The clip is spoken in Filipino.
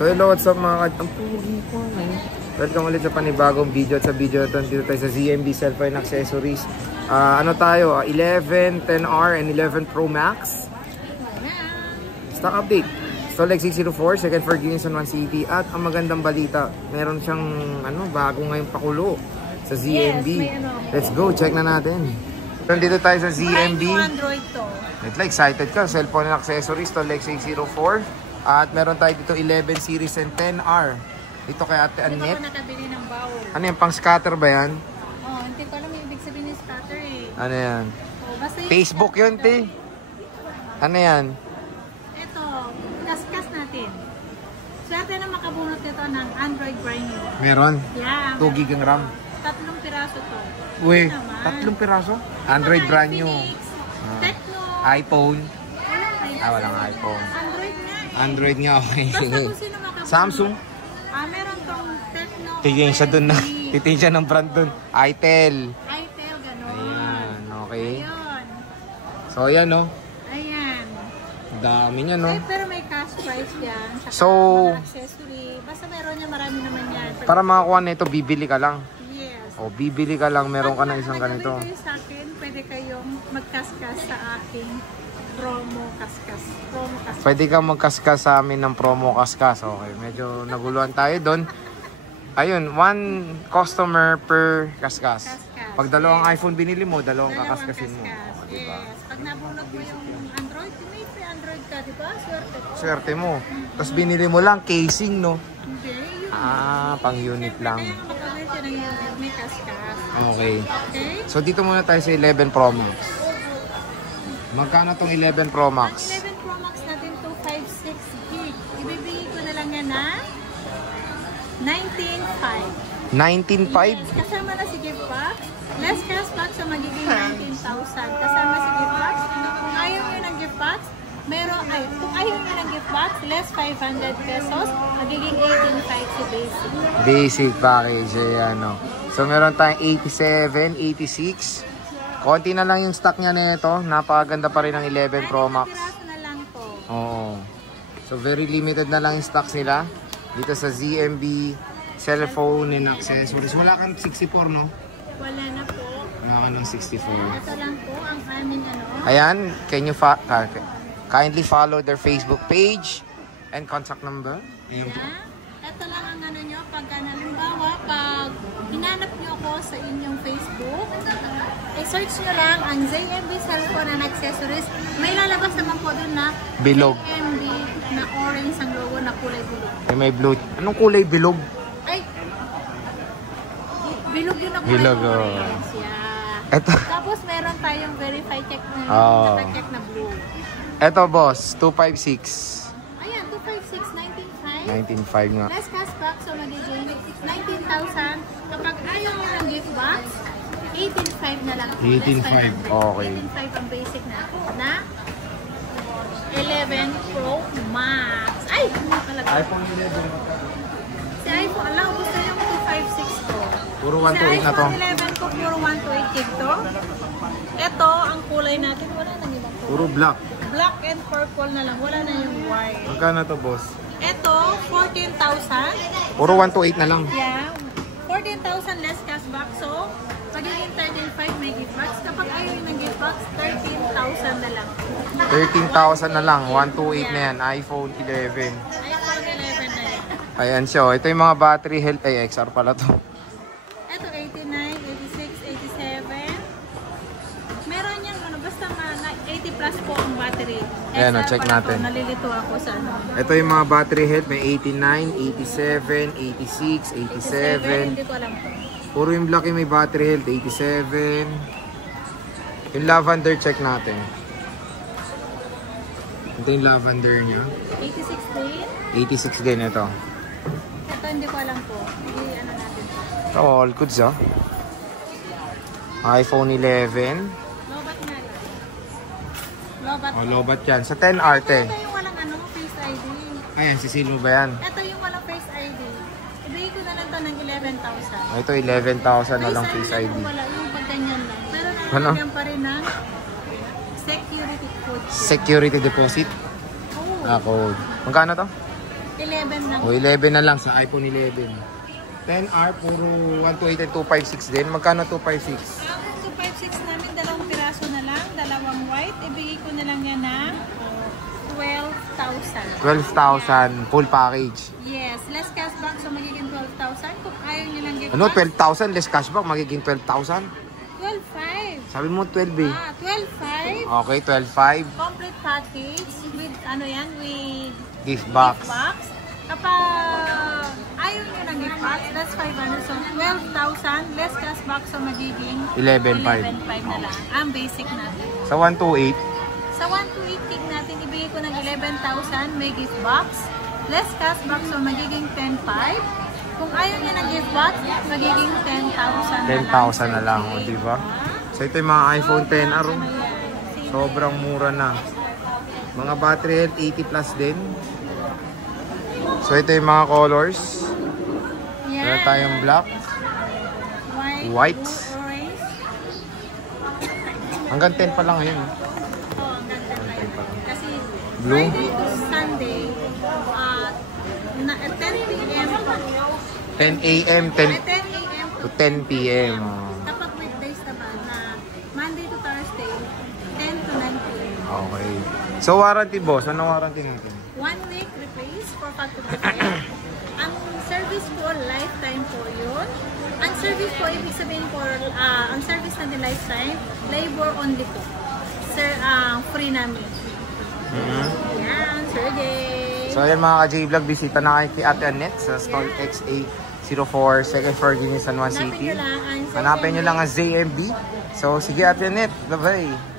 So hello, what's up mga welcome ulit sa panibagong video. At sa video ito, dito tayo sa ZMB Cellphone Accessories. Ano tayo? 11, 10R, and 11 Pro Max. Stock update. So like 604, second for Guinison 1 City. At ang magandang balita, meron siyang bago ngayong pakulo sa ZMB. Yes, let's go, check na natin. Nandito tayo sa ZMB. Android to. Excited ka, cellphone and accessories to like 604. At meron tayo dito 11 series and 10R. Dito kay Ate Annette. Hindi ko nakabili ng bowl. Ano yan, pang scatter ba yan? Oh, hindi ko alam yung ibig sabihin ng scatter eh. Ano yan? Oh, basta Facebook yun, te. Ano yan? Ito, kaskas natin. Swerte na makabunot nito ng Android brand new. Meron? Yeah. 2 GB RAM. 3 piraso to. Uy, naman. 3 piraso? Android brand new. Tecno. iPhone. Walang Walang iPhone. Android nga. Android nga, okay. Basta kung sino makabunot. Samsung. Meron tong Tecno. Tigyan siya dun na. Titigyan siya ng brand dun. Itel. Itel, gano'n. Ayan, okay. Ayun. So, ayan, no? Ayan. Dami niya, no? Pero may cash price yan. Saka So, mga accessory. Basta meron niya, marami naman yan. para makakuha nito, bibili ka lang. Yes. O, bibili ka lang, meron ka na isang ganito. Pag sa akin, pwede kayong magkaskas sa aking promo kaskas. Pwede kang magkaskas sa amin ng promo kaskas. Okay, medyo naguluhan tayo doon. Ayun, 1 customer per kaskas. Pag dalawang iPhone binili mo, dalawang kakaskasin mo. O, diba? Yes. Pag nabunot mo yung Android, may free Android ka, diba? Swerte ko. Swerte mo. Tapos binili mo lang casing, no? Hindi, yun. Pang unit lang. Kaya makabili siya ng unit, may kaskas. Okay. Okay? So dito muna tayo sa 11 Pro Max. Magkano tong 11 Pro Max? 11 Pro Max natin 256 gig. Ibibigay ko na lang yan na 19,500. 19.5? Yes, kasama na si gift box. Less cashback sa magiging 19,000. Kasama si gift box. Kung ayaw nyo ng gift box, kung ayaw nyo ng gift box, less 500 pesos, magiging 18,500 si basic. Basic package, ano. So meron tayong 87, 86. Konti na lang yung stock niya nito. Napakaganda pa rin ng 11 Pro Max. Na lang po. Oo. So very limited na lang yung stocks nila dito sa ZMB Cellphone and Accessories. Wala kang 64, no? Wala na po. Wala ka ng 64. Ito lang po ang aming Ayan, can you kindly follow their Facebook page and contact number? Ayan. Ito lang ang nyo. Halimbawa, pag hinanap nyo ako sa inyong Facebook, i-search nyo lang ang ZMB Cellphone and Accessories. May lalabas naman po doon na Bilog. ZMB na orange ang logo na kulay bilog. May blue. Anong kulay bilog? Ay! Bilog yun na kulay Bilog, orange. Yeah. Eto. Tapos meron tayong verify check na naka-check na blue. Eto boss, 256. Ayan, 256, 19.5 nga. Less cashback, so magiging 19,000. Kapag ayaw nyo ng gift box, 18,500 na lang. 18,500. Okay. 18,500 ang basic na 11 Pro Max. Ay! Talaga. iPhone 11. Si iPhone, alam, gusto nyo 256 to. Puro 128 na to. Si iPhone 11 ko, puro 128 gig to. Ito, ang kulay natin, wala na ibang kulay. Puro black. Black and purple na lang, wala na yung white. Magkano to boss? Ito, 14,000. Puro 128 na lang. Yeah. 14,000 less cashback. So, magiging 13,500 may gift box. Kapag ayaw yung gift box, 13,000 na lang. 13,000 na lang. 128 na yan. iPhone 11. iPhone 11 na yan. Ayan siya. Ito yung mga battery health. Ay, XR pala to. Ito, 89, 86, 87. Meron yan, basta 80 plus po ang battery. Ayan, check natin. Nalilito ako sa Ito yung mga battery health. May 89, 87, 86, 87. Hindi ko alam po. Puro yung black yung may battery health. 87. Yung lavender, check natin. Ito yung lavender niya. 86 din. 86 din ito. Ito hindi ko alam po. Hindi ano natin. Ito, all goods iPhone 11. Lobat nga lang. Lobat. Lobat yan. Sa 10R, te. Ito yung walang Face ID. Ayan, sisil mo ba yan? Ito yung walang Face ID. Ibigay ko na lang ito ng 11,000. Ito, 11,000 na lang Face ID. Wala yung pagganyan lang. Pero Ano? nalagyan pa rin ng security code. Security deposit? Oh. Code. Magkano to? 11 lang. O 11 na lang sa iPhone 11. 10R, puro 128 and 256 din. Magkano 256? Ang 256 namin, dalawang piraso na lang, dalawang white. Ibigay ko na lang yan ng 12,000. 12,000 full package. Yes, less cashback, so magiging 12,000. Kung ayaw nyo lang gift Ano, box, 12,000 less cashback, magiging 12,000? 12,500. Sabi mo 12 eh. 12,500. Okay, 12,500. Complete package with, ano yan, with Gift box. gift box. Kapag ayaw nyo ng gift box, that's 500. So, 12,000 less cashback, so magiging 11,500. 11,500 na lang. Ang basic natin. Sa 128, Sa 128 gig natin, ibigay ko ng 11,000, may gift box. Less cashback, so magiging 10,500. Kung ayaw nyo ng gift box, magiging 10,000 na lang. 10,000 na lang, o diba? So ito yung mga iPhone 10R. Sobrang mura na. Mga battery health, 80 plus din. So ito yung mga colors. Yan. Meron tayong black, white. Orange. Hanggang 10 pa lang ngayon. Oh, ang ganda tayo. Kasi Blue. Friday to Sunday, 10 p.m. 10 a.m. 10 a.m. to 10 p.m. Kapag weekdays naman, Monday to Thursday, 10 to 9 p.m. Okay. So warranty boss, ano warranty natin? 1 week replace for factory repair. Ang service po, lifetime po yun. Ang service po, ibig sabihin po, ang service natin lifetime, labor only po. Sir, free namin. Yan, Sir Jay. So ayan mga ka-J-Vlog, bisita na kayo kay Ate Annette sa Stall XA04, second floor din sa San Juan City. Hanapin nyo lang ang Hanapin nyo lang ang ZMB. So sige Ate Annette, bye-bye.